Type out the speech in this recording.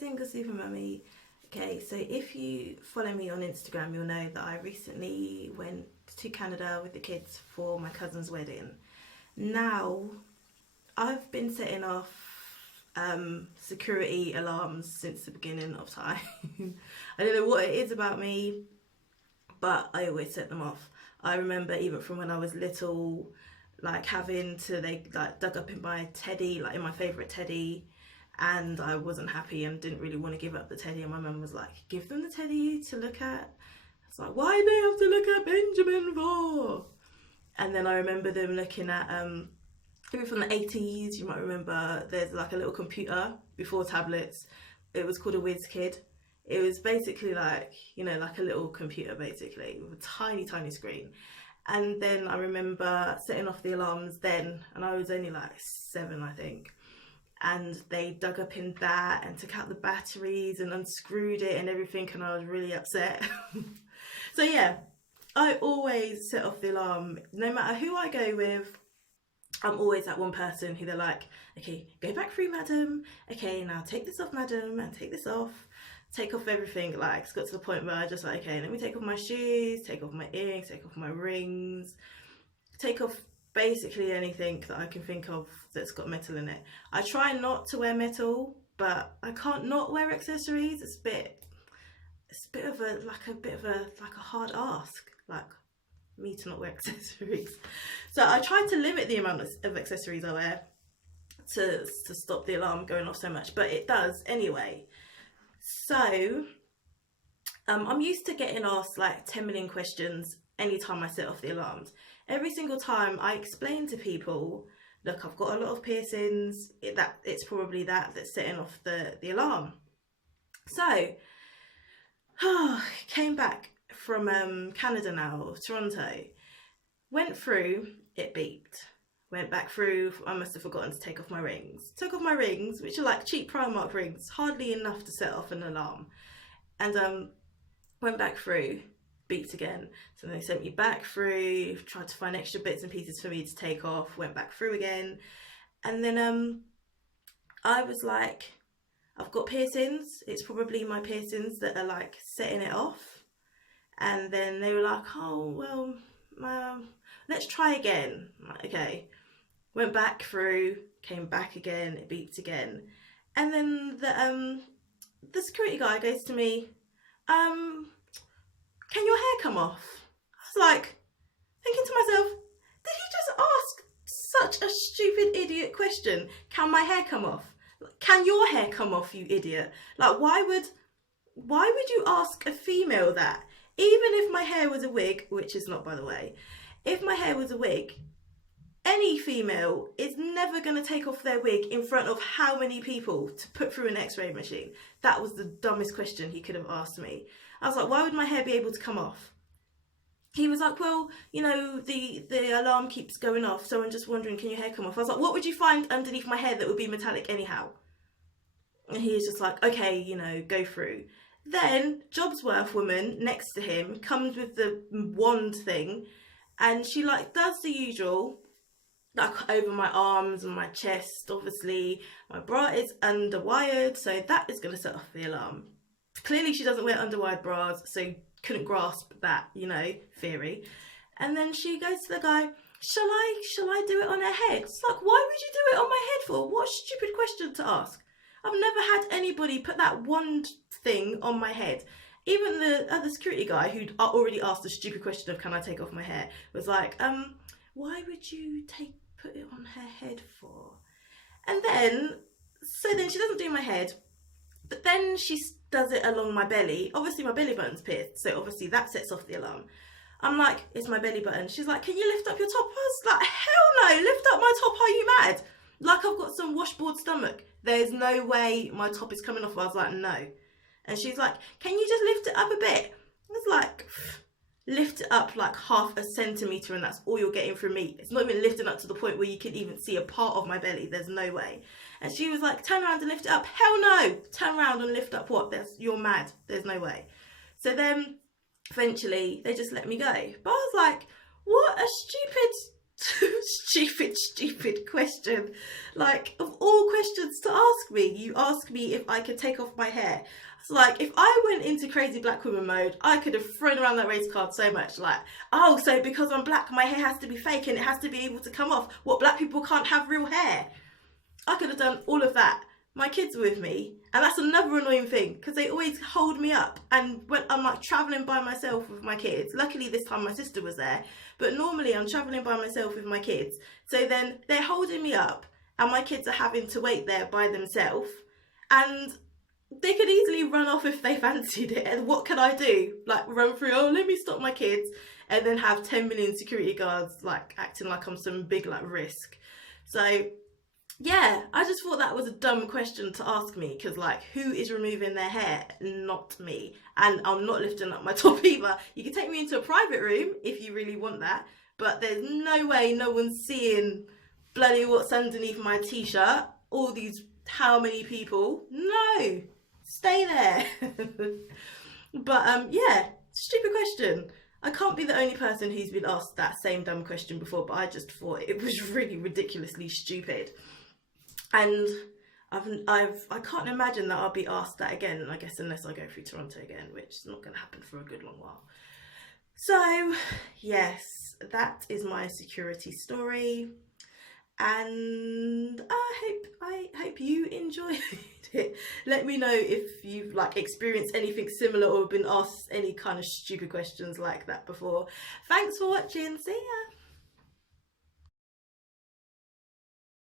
Single Super Mummy. Okay, so if you follow me on Instagram, you'll know that I recently went to Canada with the kids for my cousin's wedding. Now, I've been setting off security alarms since the beginning of time. I don't know what it is about me, but I always set them off. I remember even from when I was little, like they dug up in my teddy, like in my favourite teddy, and I wasn't happy and didn't really want to give up the teddy, and my mum was like, give them the teddy to look at. It's like, why do they have to look at Benjamin for? And then I remember them looking at maybe from the 80s, you might remember, there's like a little computer before tablets. It was called a WizKid. It was basically like, you know, like a little computer basically with a tiny, tiny screen. And then I remember setting off the alarms then, and I was only like 7, I think. And they dug up in that and took out the batteries and unscrewed it and everything, and I was really upset. So yeah, I always set off the alarm. No matter who I go with, I'm always that one person who they're like, okay, go back through, madam. Okay, now take this off, madam, and take this off. Take off everything. Like, it's got to the point where I just like, okay, let me take off my shoes, take off my earrings, take off my rings, take off basically anything that I can think of that's got metal in it. I try not to wear metal, but I can't not wear accessories. It's a bit of a hard ask, like me to not wear accessories. So I try to limit the amount of accessories I wear to stop the alarm going off so much, but it does anyway. So I'm used to getting asked like 10 million questions anytime I set off the alarms. Every single time I explain to people, look, I've got a lot of piercings, it's probably that's setting off the alarm. So came back from Canada now, Toronto, went through, it beeped. Went back through, I must have forgotten to take off my rings. Took off my rings, which are like cheap Primark rings, hardly enough to set off an alarm. And went back through, beeped again. So they sent me back through, tried to find extra bits and pieces for me to take off, went back through again. And then I was like, I've got piercings. It's probably my piercings that are like setting it off. And then they were like, oh, well, let's try again. I'm like, okay. Went back through, came back again, it beeped again. And then the security guy goes to me, can your hair come off? I was like, thinking to myself, did he just ask such a stupid idiot question? Can my hair come off? Can your hair come off, you idiot? Like, why would you ask a female that? Even if my hair was a wig, which is not, by the way, if my hair was a wig, any female is never going to take off their wig in front of how many people to put through an x-ray machine? That was the dumbest question he could have asked me. I was like, why would my hair be able to come off? He was like, well, you know, the alarm keeps going off, so I'm just wondering, can your hair come off? I was like, what would you find underneath my hair that would be metallic anyhow? And he was just like, okay, you know, go through. Then Jobsworth woman next to him comes with the wand thing, and she like does the usual, like over my arms and my chest. Obviously my bra is underwired, so that is going to set off the alarm. Clearly she doesn't wear underwired bras, so couldn't grasp that, you know, theory. And then she goes to the guy, shall I do it on her head? It's like, why would you do it on my head for? What a stupid question to ask. I've never had anybody put that wand thing on my head. Even the other security guy who'd already asked the stupid question of can I take off my hair was like, why would you put it on her head for? And then she doesn't do my head, but then she does it along my belly. Obviously my belly button's pierced, so obviously that sets off the alarm. I'm like, it's my belly button. She's like, can you lift up your top? I was like, hell no, lift up my top, are you mad? Like I've got some washboard stomach. There's no way my top is coming off. I was like, no. And she's like, can you just lift it up a bit? I was like, lift it up like half a centimetre and that's all you're getting from me. It's not even lifting up to the point where you can even see a part of my belly. There's no way. And she was like, turn around and lift it up. Hell no. Turn around and lift up what? You're mad. There's no way. So then eventually they just let me go. But I was like, what a stupid question. Like, of all questions to ask me, you ask me if I could take off my hair. It's like, if I went into crazy black woman mode, I could have thrown around that race card so much. Like, oh, so because I'm black, my hair has to be fake and it has to be able to come off. What, black people can't have real hair? I could have done all of that. My kids are with me, and that's another annoying thing, because they always hold me up. And when I'm like traveling by myself with my kids, luckily this time my sister was there, but normally I'm traveling by myself with my kids, so then they're holding me up and my kids are having to wait there by themselves, and they could easily run off if they fancied it. And what can I do? Like, run through, oh, let me stop my kids, and then have 10 million security guards like acting like I'm some big like risk. So yeah, I just thought that was a dumb question to ask me, because like, who is removing their hair? Not me. And I'm not lifting up my top either. You can take me into a private room if you really want that, but there's no way no one's seeing bloody what's underneath my t-shirt. All these, how many people? No, stay there. But yeah, stupid question. I can't be the only person who's been asked that same dumb question before, but I just thought it was really ridiculously stupid. And I can't imagine that I'll be asked that again, I guess, unless I go through Toronto again, which is not going to happen for a good long while. So yes, that is my security story, and I hope you enjoyed it. Let me know if you've like experienced anything similar or been asked any kind of stupid questions like that before. Thanks for watching. See ya.